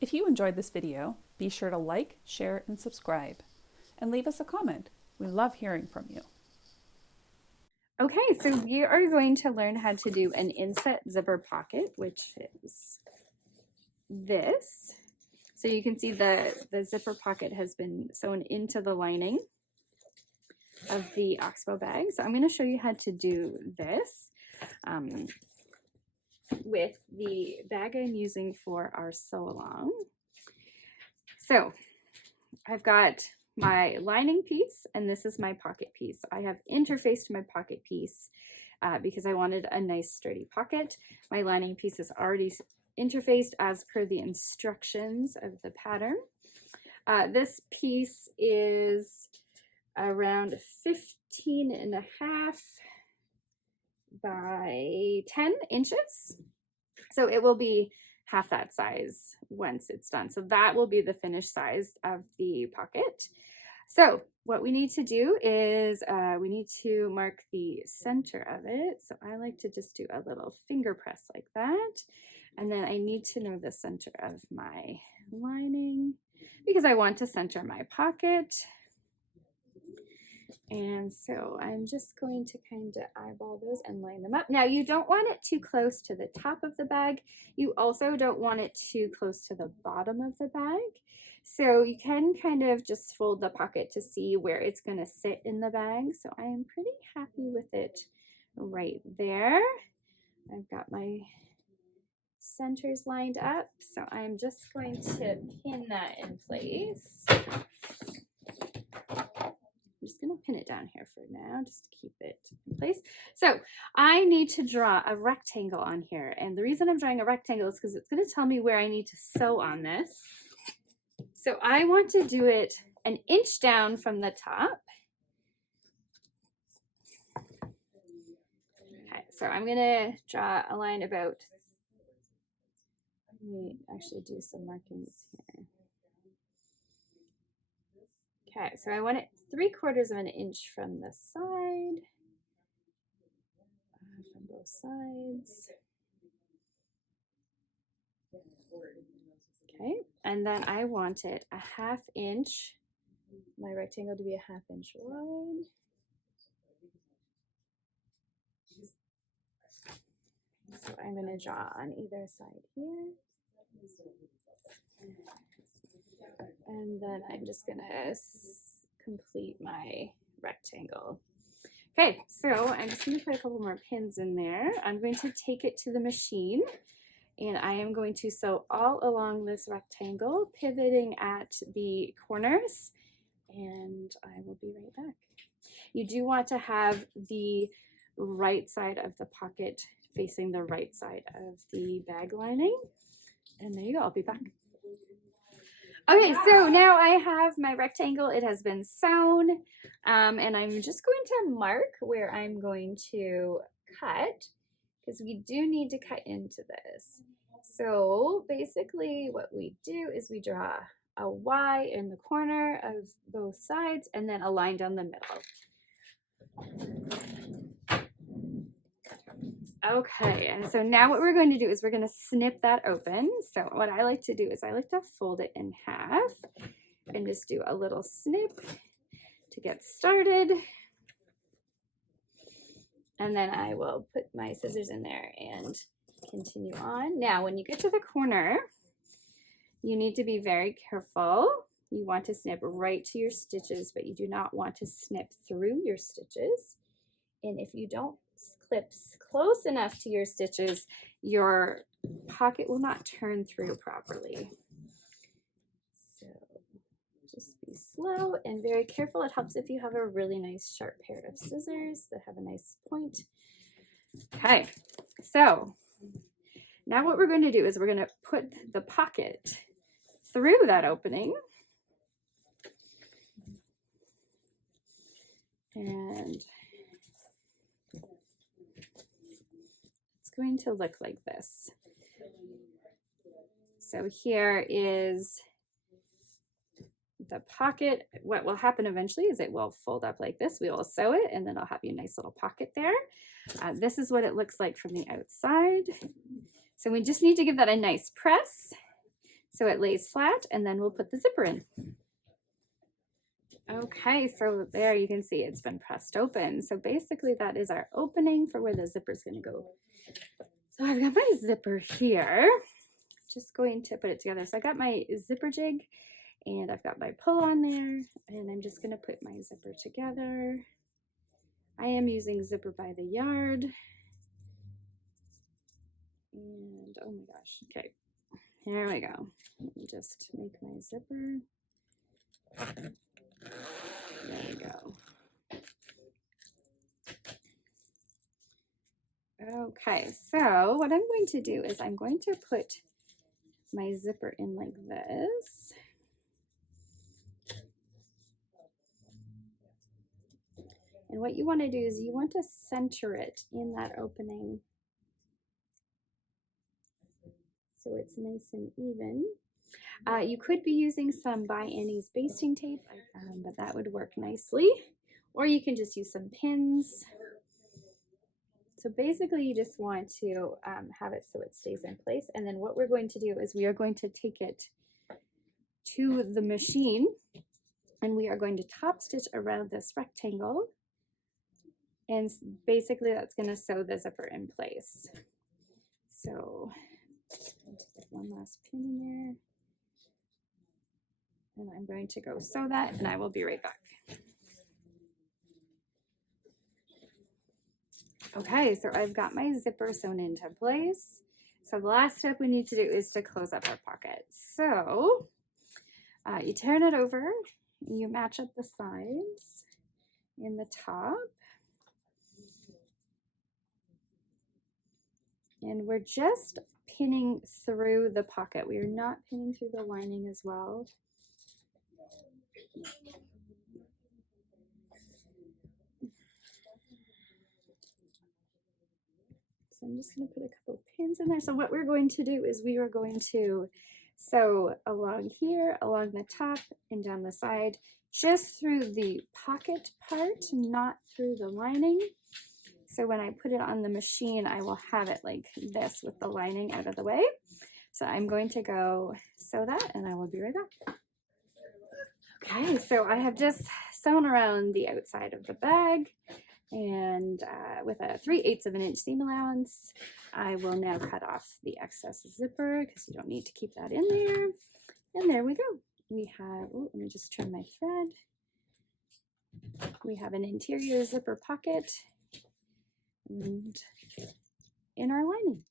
If you enjoyed this video, be sure to like, share, and subscribe. And leave us a comment. We love hearing from you. Okay, so we are going to learn how to do an inset zipper pocket, which is this. So you can see the zipper pocket has been sewn into the lining of the Oxbow bag. So I'm going to show you how to do this with the bag I'm using for our sew along. So I've got my lining piece, and this is my pocket piece. I have interfaced my pocket piece because I wanted a nice sturdy pocket. My lining piece is already interfaced as per the instructions of the pattern. This piece is around 15.5 by 10 inches. So it will be half that size once it's done. So that will be the finished size of the pocket. So what we need to do is we need to mark the center of it. So I like to just do a little finger press like that. And then I need to know the center of my lining because I want to center my pocket. And so I'm just going to kind of eyeball those and line them up. Now you don't want it too close to the top of the bag. You also don't want it too close to the bottom of the bag. So you can kind of just fold the pocket to see where it's going to sit in the bag. So I am pretty happy with it right there. I've got my centers lined up. So I'm just going to pin that in place. I'm just going to pin it down here for now, just to keep it in place. So I need to draw a rectangle on here. And the reason I'm drawing a rectangle is because it's going to tell me where I need to sew on this. So I want to do it an inch down from the top. Okay, so I'm going to draw a line about, let me actually do some markings here. Okay, so I want it 3/4 of an inch from the side, from both sides. Okay, and then I want it a 1/2 inch, my rectangle to be a 1/2 inch wide. So I'm going to draw on either side here. And then I'm just going to complete my rectangle. Okay, so I'm just going to put a couple more pins in there. I'm going to take it to the machine, and I am going to sew all along this rectangle, pivoting at the corners, and I will be right back. You do want to have the right side of the pocket facing the right side of the bag lining. And there you go, I'll be back. Okay, so now I have my rectangle. It has been sewn, and I'm just going to mark where I'm going to cut, because we do need to cut into this. So basically what we do is we draw a Y in the corner of both sides and then a line down the middle. Okay, and so now what we're going to do is we're going to snip that open. So what I like to do is I like to fold it in half and just do a little snip to get started. And then I will put my scissors in there and continue on. Now, when you get to the corner, you need to be very careful. You want to snip right to your stitches, but you do not want to snip through your stitches. And if you don't clip close enough to your stitches, your pocket will not turn through properly. So just be slow and very careful. It helps if you have a really nice sharp pair of scissors that have a nice point. Okay, so now what we're going to do is we're going to put the pocket through that opening. And it's going to look like this. So here is the pocket. What will happen eventually is it will fold up like this. We will sew it, and then I'll have you a nice little pocket there. This is what it looks like from the outside. So we just need to give that a nice press so it lays flat, and then we'll put the zipper in. Okay, so there you can see it's been pressed open. So basically that is our opening for where the zipper is going to go. So I've got my zipper here. Just going to put it together. So I got my zipper jig and I've got my pull on there, and I'm just going to put my zipper together. I am using Zipper by the Yard. And oh my gosh, okay, here we go. Let me just make my zipper. There we go. Okay, so what I'm going to do is I'm going to put my zipper in like this. And what you want to do is you want to center it in that opening so it's nice and even. You could be using some By Annie's basting tape, but that would work nicely. Or you can just use some pins. So basically you just want to have it so it stays in place. And then what we're going to do is we are going to take it to the machine and we are going to top stitch around this rectangle. And basically that's going to sew the zipper in place. So I'm going to get one last pin in there. And I'm going to go sew that, and I will be right back. Okay, so I've got my zipper sewn into place. So the last step we need to do is to close up our pocket. So you turn it over, you match up the sides in the top. And we're just pinning through the pocket. We are not pinning through the lining as well. So I'm just going to put a couple pins in there. So what we're going to do is we are going to sew along here, along the top, and down the side, just through the pocket part, not through the lining. So when I put it on the machine, I will have it like this with the lining out of the way. So I'm going to go sew that, and I will be right back. Okay, so I have just sewn around the outside of the bag, and with a 3/8 of an inch seam allowance, I will now cut off the excess zipper because you don't need to keep that in there. And there we go. We have, oh, let me just trim my thread. We have an interior zipper pocket and in our lining.